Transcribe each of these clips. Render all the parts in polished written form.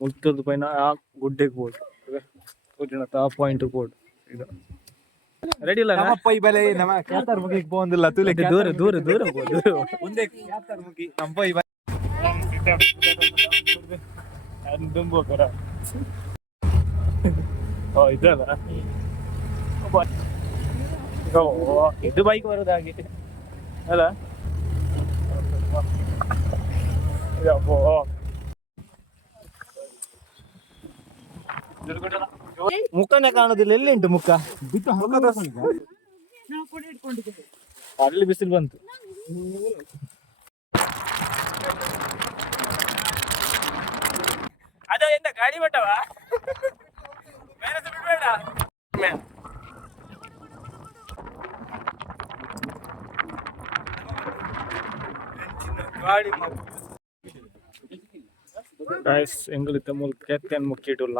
ಮುಲ್ತದ ಪೈನ ಆ ಗುಡ್ಡೆಗೆ ಬೋರ್ಡ್ ಕೂತಿನತ್ತ ಆ point board ಇದು ರೆಡಿ ಇಲ್ಲ ನಮ್ಮ ಪೈ ಬಲೆ ನಮ್ಮ ಕ್ಯಾತರ್ ಮುಗಿಗೆ ಬಂದಿಲ್ಲ ತುಲೆ ದೂರ ದೂರ ದೂರ ದೂರ ಮುಂದೆ ಕ್ಯಾತರ್ ಮುಗಿ ನಮ್ಮ ಪೈ ಬಲೆ ದುಂಬು ಕರ ಓ ಇದಲ್ಲ ಓ ಇದು ಬೈಕ್ ಬರೋದು ಹಾಗೆ ಅಲ್ಲ ಮುಖನೇ ಕಾಣುದಿಲ್ಲ ಎಲ್ಲಿ ಉಂಟು ಮುಖ ಬಿಟ್ಟು ಅಲ್ಲಿ ಬಿಸಿಲು ಬಂತು ಅದ ಎಂತ ಗಾಡಿ ಬಟ್ಟವಾ ಬಿಡ್ಬೇಡ ಗಾಡಿ गाइस ಎಂಗಳಿತ ಮುಲ್ಕ ಕೆತ್ತನ್ ಮುಕ್ಕಿಟುಲ್ಲ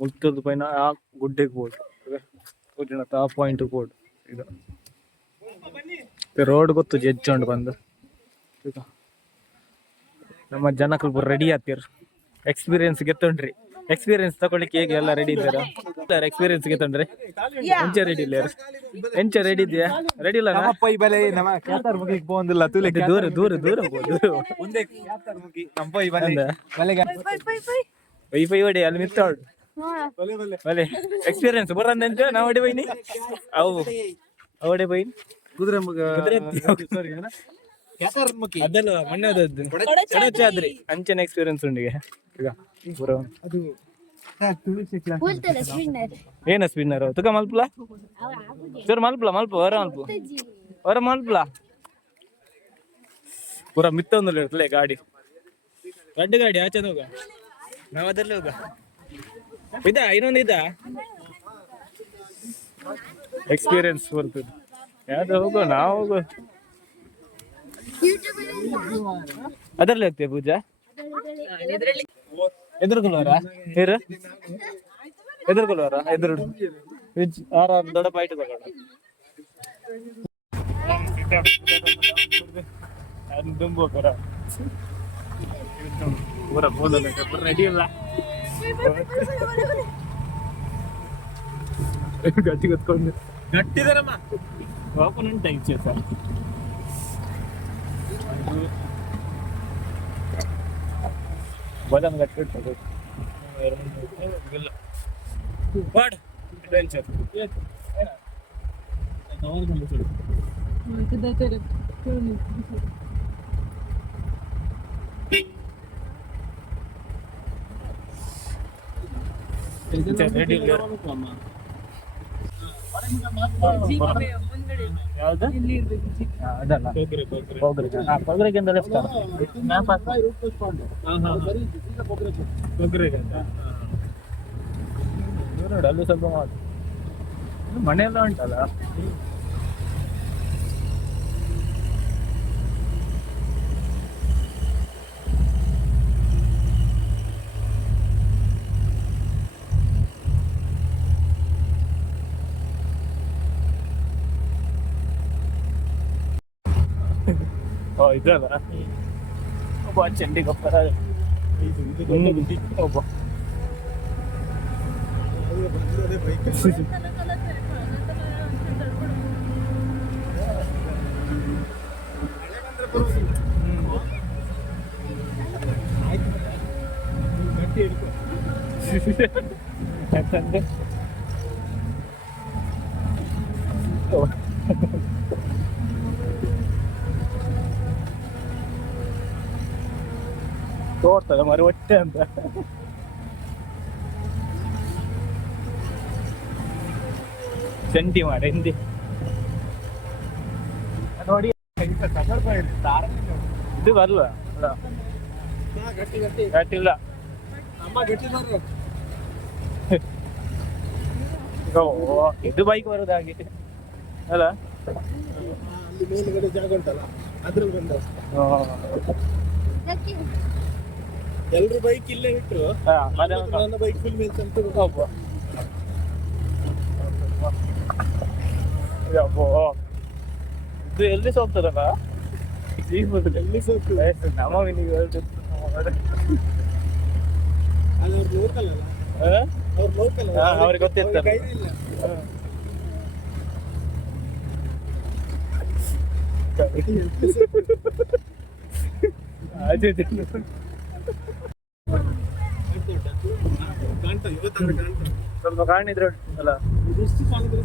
ಮುಲ್ತದ ಪೈನ ಆ ಗುಡ್ಡೆಗೆ ಬೋರ್ಡ್ ಕೂತಿನತ್ತ ಆ ಪಾಯಿಂಟ್ ಬೋರ್ಡ್ ಇದು ರೋಡ್ ಗೊತ್ತು ಜಜ್ಜೊಂಡು ಬಂದು ಈಗ ನಮ್ಮ ಜನಕ್ಕೂ ರೆಡಿ ಆತೀರ್ ಎಕ್ಸ್ಪೀರಿಯನ್ಸ್ ಗೆತ್ತೊಂಡ್ರಿ ಎಕ್ಸ್ಪೀರಿಯನ್ಸ್ ತಗೊಳ್ಳಿಕ್ಕೆ ಹೇಗೆ ಎಲ್ಲ ರೆಡಿ ಇದ್ದಾರೆ ಎಕ್ಸ್ಪೀರಿಯನ್ಸ್ ಗೆತ್ತೊಂಡ್ರಿ ಎಂಚ ರೆಡಿ ಇಲ್ಲ ಎಂಚ ರೆಡಿ ಇದೆಯಾ ರೆಡಿ ಇಲ್ಲ ನಮ್ಮ ಪೈ ಬಲೆ ನಮ್ಮ ಕ್ಯಾತರ್ ಮುಗಿಗೆ ಬಂದಿಲ್ಲ ತುಲೆ ದೂರ ದೂರ ದೂರ ಮುಂದೆ ಕ್ಯಾತರ್ ಮುಗಿ ನಮ್ಮ ಪೈ ಬಲೆ ಬಲೆಗೆ ವೈಫೈ ಹೊಡಿ ಅಲ್ಲಿ ಮಿತ್ತೋಡು ಬಲೆ ಎಕ್ಸ್ಪೀರಿಯನ್ಸ್ ಬರಂದಂತ ನಾವು ಹೊಡಿ ಬೈನಿ ಅವು ಅವಡೆ ಬೈನಿ ಕುದುರೆ ಅದಲ್ಲ ಮಣ್ಣದದ್ದು ಕೊಡಚಾದ್ರಿ ಅಂಚನೆ ಎಕ್ಸ್ಪೀರಿಯನ್ಸ್ ಉಂಡಿಗೆ ಈಗ ಅದು ಏನ ಸ್ಪಿನ್ನರ್ ತುಕ ಮಲ್ಪಲ ಸರ್ ಮಲ್ಪಲ ಮಲ್ಪ ಹೊರ ಮಲ್ಪ ಹೊರ ಮಲ್ಪಲ ಪೂರ ಮಿತ್ತ ಒಂದಲ್ಲಿ ಇರ್ತಲೇ ಗಾಡಿ ದೊಡ್ಡ ಗಾಡಿ ಆಚೆ ಹೋಗ ನಾವ್ ಅದರಲ್ಲಿ ಹೋಗ ಇದಾ ಇನ್ನೊಂದು ಇದಾ ಎಕ್ಸ್ಪೀರಿಯನ್ಸ್ ಬರ್ತದೆ ಯಾವ್ದು ಹೋಗೋ ನಾವು ಹೋಗೋ ಅದರಲ್ಲಿ ಹೋಗ್ತೇವೆ ಪೂಜಾ ಎದುರುಗೊಳ್ಳುವರ ಹೇರು ಎದುರುಗೊಳ್ಳುವರ ಎದುರು ದೊಡ್ಡ ಪಾಯಿಂಟ್ ತಗೋಣ ದುಂಬು ಕರ ಪೂರ ಬೋದಲ್ಲ ರೆಡಿ ಇಲ್ಲ ಗಟ್ಟಿ ಗೊತ್ಕೊಂಡು ಗಟ್ಟಿದಾರಮ್ಮ ಓಪನ್ ಉಂಟ ಇಚ್ಛೆ ಸರ್ ಬದನ್ ಗಟ್ಟಿ ಇರ್ತದೆ ಬಾಡ್ ಅಡ್ವೆಂಚರ್ ಅದಲ್ಲ ಕೊಗ್ರೆಗಿಂದ ಲೆಫ್ಟ್ ಮ್ಯಾಪ್ ನೋಡಿ ಅಲ್ಲಿ ಸ್ವಲ್ಪ ಮಾತು ಮನೆಯೆಲ್ಲ ಉಂಟಲ್ಲ ಓ ಇದಲ್ಲ ಒಬ್ಬ ಚಂಡಿ ಗೊಬ್ಬರ ಒಬ್ಬ ತೋರ್ತದೆ ಮರಿ ಹೊಟ್ಟೆ ಅಂತ ಚಂಡಿ ಮಾಡಿ ಹಿಂದಿ ನೋಡಿ ಇದು ಬರಲ್ವಾ ಗಟ್ಟಿ ಇಲ್ಲ ಇದು ಬೈಕ್ ಬರೋದು ಹಾಗೆ ಅಲ್ಲ ಮೇಲ್ಗಡೆ ಜಾಗ ಉಂಟಲ್ಲ ಅದ್ರಲ್ಲಿ ಬಂದ ಎಲ್ರು ಬೈಕ್ ಇಲ್ಲೇ ಬಿಟ್ಟು ನನ್ನ ಬೈಕ್ ಫುಲ್ ಮೇಲೆ ತಂತು ಇದು ಎಲ್ಲಿ ಹೋಗ್ತದಲ್ಲ ಎಲ್ಲಿ ನಮ್ಮ ಲೋಕಲ್ ಅಲ್ಲ ಅವ್ರು ಲೋಕಲ್ ಅವ್ರಿಗೆ ಗೊತ್ತಿರ್ತಾರೆ. ಗೈಡ್ ಇಲ್ಲ. ಕಾಣ್ತಾ ಇವತ್ತಾದ್ರೆ ಕಾಣ್ತಾ ಸ್ವಲ್ಪ ಕಾಣಿದ್ರೆ ಅಲ್ಲ ಇದೆಷ್ಟು ಕಾಣಿದ್ರೆ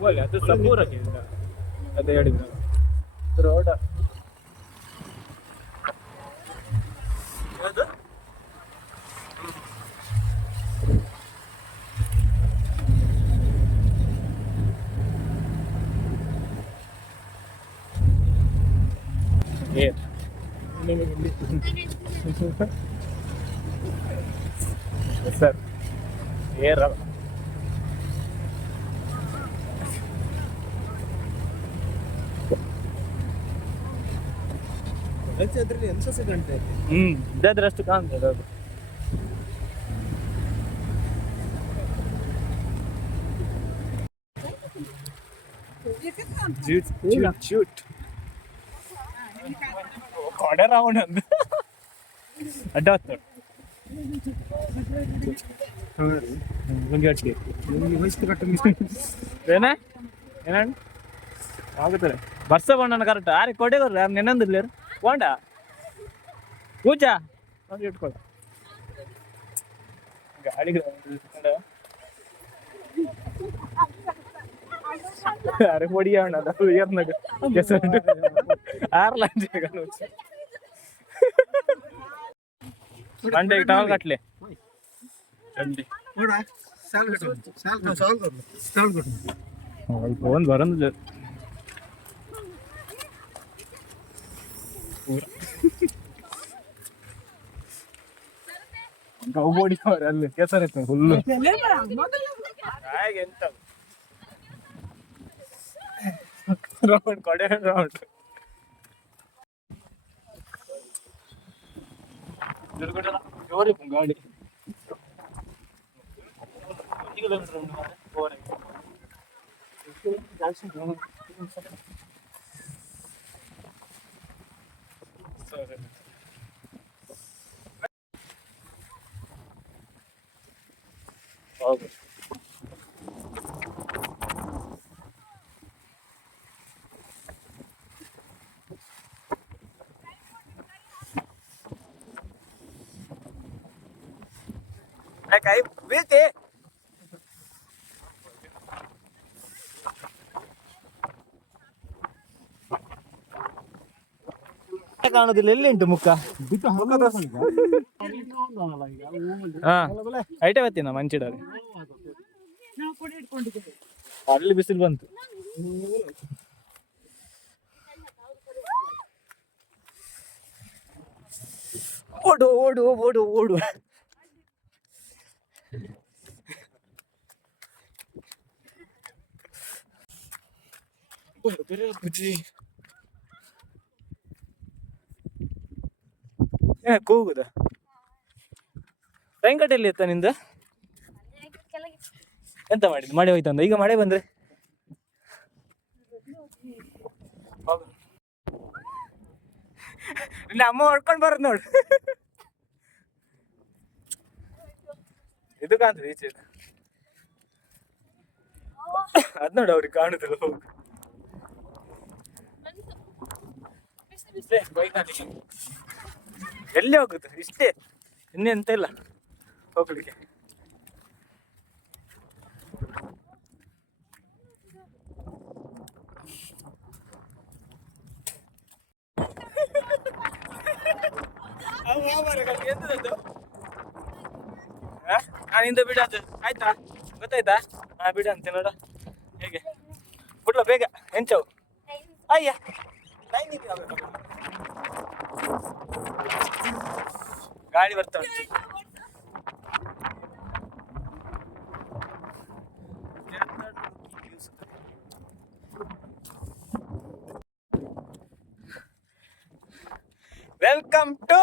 ಹೋಗಿ ಅದು ಸಪೂರಕ್ಕೆ ಅದೇ ಹೇಳಿದ್ರು ರೋಡ ಸರ್ ಏರ ಅದ್ರಲ್ಲಿ ಎನ್ಸಸ್ ಕಾಣ್ತಾ ಇದೆ. ಇದಾದ್ರೆ ಅಷ್ಟು ಕಾಣ್ತದೆ ಅದು. ಶೂಟ್ ಕೊಡೆ ರಾವಣ ಅಡ್ಡ ಹೊತ್ತು ಏನ ಏನ ಆಗುತ್ತದೆ ಬರ್ಸ ಬಣ್ಣ ಕರೆಕ್ಟ್ ಆರೆ ಕೊಡೆಗೋರು ಯಾರು ನೆನಂದಿರ್ಲಿ ಬೋಂಡ ಪೂಜಾ ಒಂದು ಇಟ್ಕೊಳ್ಳ ಗಾಡಿ अरे बढ़िया होना था यार ना जैसे आयरलैंड जगह नो मंडे टावल काटले चंडी ನೋಡ ಸಾಲ್ ಕಟ್ಟು ಸಾಲ್ ಕಟ್ಟು फोन भरन ಗೌಬೋಡಿ ಅವರ ಅಲ್ಲಿ ಕೆಸರೈತೆ ಹುಲ್ಲು ಹಾಗೆ ಎಂತ ರೌಂಡ್ ಕೊಡೆ ರೌಂಡ್ ಜೋರಿ ಗಾಡಿ ಹೌದು ಕೈ ಬೀಳ್ತಿ ಕಾಣುದಿಲ್ಲ ಎಲ್ಲಿ ಉಂಟು ಮುಖ ಹಾ ಐಟೆ ಬತ್ತೀನ ಮಂಚಿಡ ಅಲ್ಲಿ ಬಿಸಿಲು ಬಂತು ಓಡು ಓಡು ಓಡು ಓಡು ಕೂಗುದ ವೆಂಕಟಲ್ಲಿ ಎತ್ತ ನಿಂದ ಎಂತ ಮಾಡಿದ್ ಮಳೆ ಹೋಯ್ತಂದ ಈಗ ಮಳೆ ಬಂದ್ರೆ ನಿನ್ನ ಅಮ್ಮ ಹೊಡ್ಕೊಂಡ್ ಬರದ್ ನೋಡು ಇದು ಕಾಣ್ತದೆ ಈಚೆ ಅದ್ ನೋಡು ಅವ್ರಿಗೆ ಕಾಣುದಿಲ್ಲ ಹೋಗು ಎಲ್ಲಿ ಹೋಗುದು ಇಷ್ಟೇ ಇನ್ನೆಂತ ಇಲ್ಲ ಹೋಗ್ಲಿಕ್ಕೆ ನಾನಿಂದ ಬಿಡದು ಆಯ್ತಾ ಗೊತ್ತಾಯ್ತಾ ಹಾ ಬಿಡ ಅಂತೆ ನೋಡ ಹೇಗೆ ಬಿಡ್ಲ ಬೇಗ ಎಂಚವು ಅಯ್ಯ ಗಾಡಿ ಬರ್ತಾ ಉಂಟು welcome to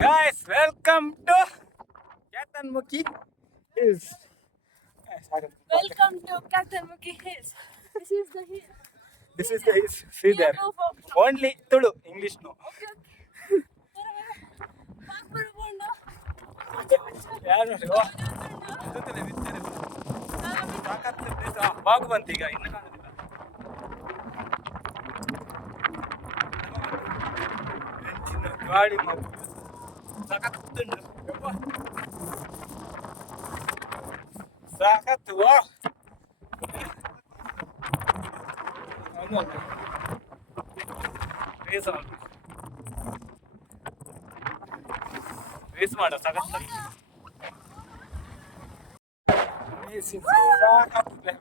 guys welcome to Kyatanmukhi hills Welcome to Katamukhi Hills. This is the hill. This is the hills. See there. Only Tulu. English no. Okay. ಯಾರು ಬಾಗು ಬಂತು ಈಗ ಇನ್ನು ಕಾಣುದಿಲ್ಲ. ಗಾಡಿ ಸಖತ್ತುಂಟು ಸಾಕತ್ತು ರೇಸ್ ಮಾಡ ಸಾಕತ್ತು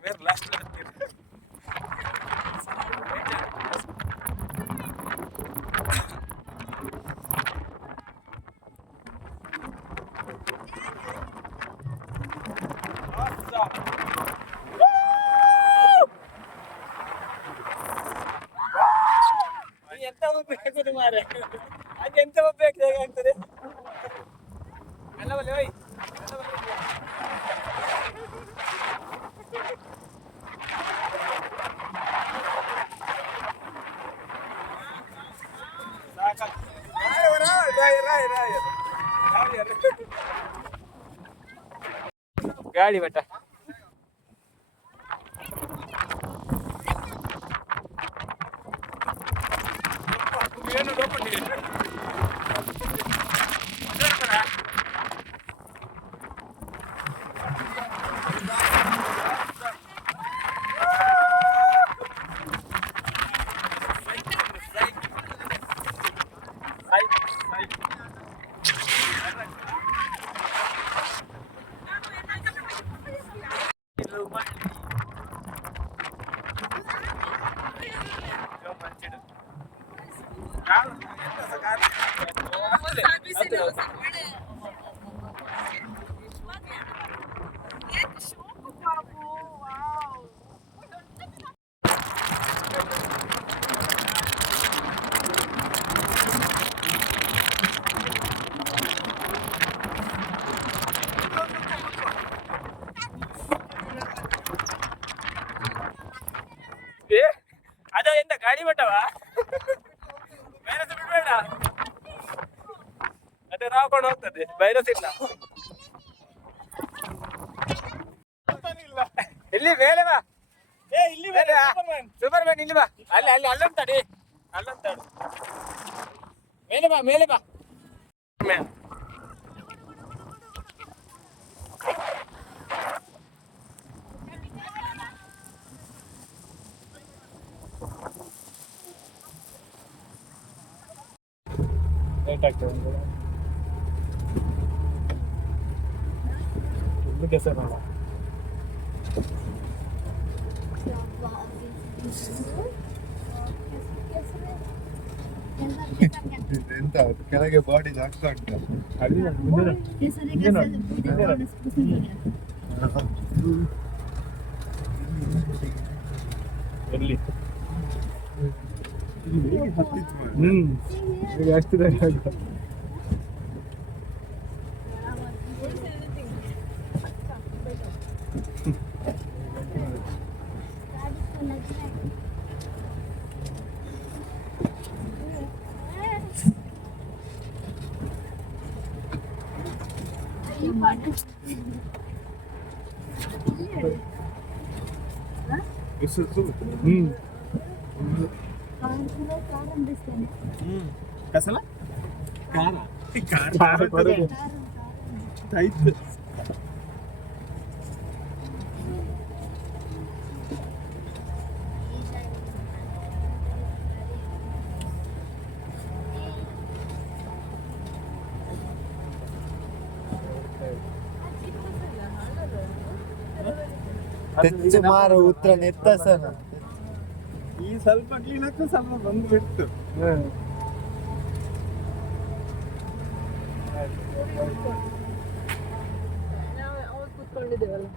ಬೇರೆ ಲಾಸ್ಟ್ ಎಂತ ಬೇಕು ಮಾರೆ ಅದು ಎಂತ ಬೇಕು ಹೇಗಾಗ್ತದೆ ಎಲ್ಲ ಬಲ್ಲಿ ಹೋಯ್ ಗಾಡಿ ಬಟ್ಟ ಏನು ಅದ ಎಂತ ಗಾಡಿ ಬಟ್ಟವ ವೈರಸ್ ಬಿಡ್ಬೇಡ ಅದೇ ನಾವ್ಕೊಂಡು ಹೋಗ್ತದೆ ವೈರಸ್ ಇಲ್ಲ ಇಲ್ಲಿ ಮೇಲೆ ಬಾ ಇಲ್ಲಿ ಸೂಪರ್ಮ್ಯಾನ್ ಇಲ್ಲಿ ಬಾ ಅಲ್ಲಿ ಅಲ್ಲಿ ಅಲ್ಲಂತಾಡಿ ಅಲ್ಲಂತಾಡು ಮೇಲೆ ಬಾ ಲೇಟ್ ಆಗ್ತದೆ ಕೆಸರು ಎಂತ ಕೆಳಗೆ ಬಾಡಿ ಜಾಸ್ತಿ ಆಗ್ತದೆ ಅಲ್ಲಿ ಎಲ್ಲಿ ಈಗ ಆಗ್ತಿದೆ ಕಸಲ ಕಾರ ಆಯ್ತು ತೆಚ್ಚು ಮಾರು ಉತ್ತರ ನೆತ್ತಸನ ಈ ಸ್ವಲ್ಪ ಕ್ಲೀನಕ್ಕೆ ಸ್ವಲ್ಪ ಬಂದು ಬಿಟ್ಟು ನಾವು ಕೂತ್ಕೊಂಡಿದ್ದೇವಲ್ಲ